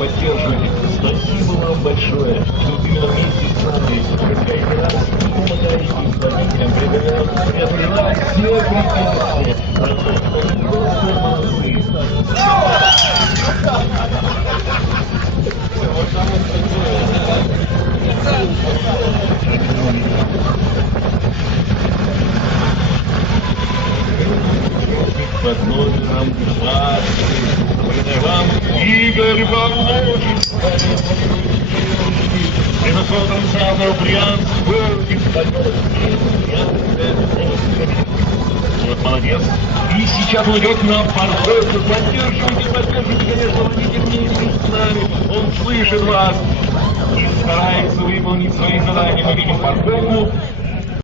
поддерживаете. Спасибо вам большое. Тут именно вместе с нами. Каждый раз помогаете исполнителям, преодолевать все препятствия. Просто молодцы. Под номером 20. Напоминаю вам, Игорь Володин. Превосходный ансамбль Брянск. Вот, молодец. И сейчас он идет на парковку. Поддерживайте, конечно, водитель вместе с нами. Он слышит вас и старается выполнить свои задания. Мы видим парковку.